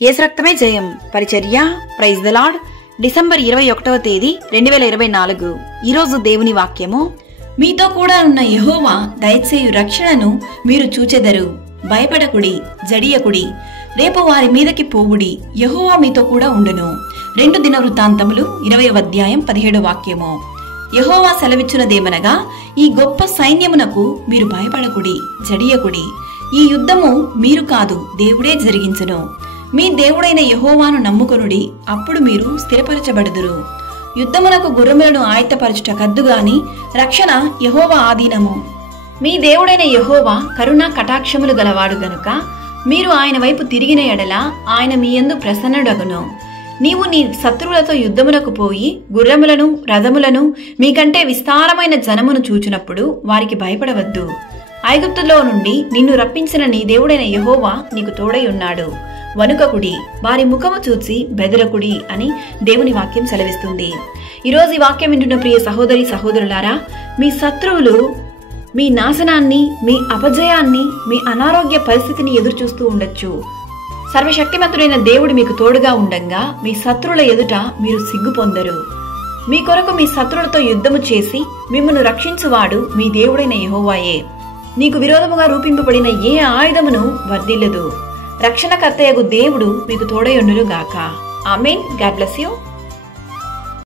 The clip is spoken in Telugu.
యేసు రక్తమే జయం పరిచర్య ప్రైజ్ ద లార్డ్ డిసెంబర్ 21వ తేదీ 2024. ఈరోజు దేవుని వాక్యము, మీతో కూడా ఉన్న యెహోవా దయచేయు రక్షణను మీరు చూచెదరు. భయపడకుడి, జడియకుడి, రేపు వారి మీదకి పోవుడి, యెహోవా మీతో కూడా ఉండును. 2 దినవృత్తాంతములు 20వ అధ్యాయం 17వ వాక్యము. యెహోవా సెలవిచ్చునదేమనగా, ఈ గొప్ప సైన్యమునకు మీరు భయపడకుడి, జడియకుడి. ఈ యుద్ధము మీరు కాదు, దేవుడే జరిగించును. మీ దేవుడైన యెహోవాను నమ్ముకొనుడి, అప్పుడు మీరు స్థిరపరచబడుదురు. యుద్ధమునకు గుర్రములను ఆయత్తపరచుట కద్దుగాని రక్షణ యెహోవా ఆధీనము. మీ దేవుడైన యెహోవా కరుణా కటాక్షములు గలవాడు గనుక మీరు ఆయన వైపు తిరిగిన ఎడల ఆయన మీ యందు ప్రసన్నుడగును. నీవు నీ శత్రువులతో యుద్ధమునకు పోయి గుర్రములను రథములను మీకంటే విస్తారమైన జనమును చూచినప్పుడు వారికి భయపడవద్దు. ఐగుప్తులో నుండి నిన్ను రప్పించిన నీ దేవుడైన యెహోవా నీకు తోడై ఉన్నాడు. వణుకకుడి, వారి ముఖము చూచి బెదరకుడి అని దేవుని వాక్యం సెలవిస్తుంది. ఈరోజు ఈ వాక్యం వింటున్న ప్రియ సహోదరి సహోదరులారా, మీ శత్రువులు మీ నాశనాన్ని, మీ అపజయాన్ని, మీ అనారోగ్య పరిస్థితిని ఎదురు చూస్తూ ఉండొచ్చు. సర్వశక్తిమంతుడైన దేవుడు మీకు తోడుగా ఉండంగా మీ శత్రువుల ఎదుట మీరు సిగ్గు పొందరు. మీ కొరకు మీ శత్రువులతో యుద్ధము చేసి మిమ్మల్ని రక్షించువాడు మీ దేవుడైన యెహోవాయే. నీకు విరోధముగా రూపింపబడిన ఏ ఆయుధమును వర్ధిల్లదు. రక్షణకర్తయగు దేవుడు మీకు తోడై ఉండును గాక. ఆమేన్. God bless you.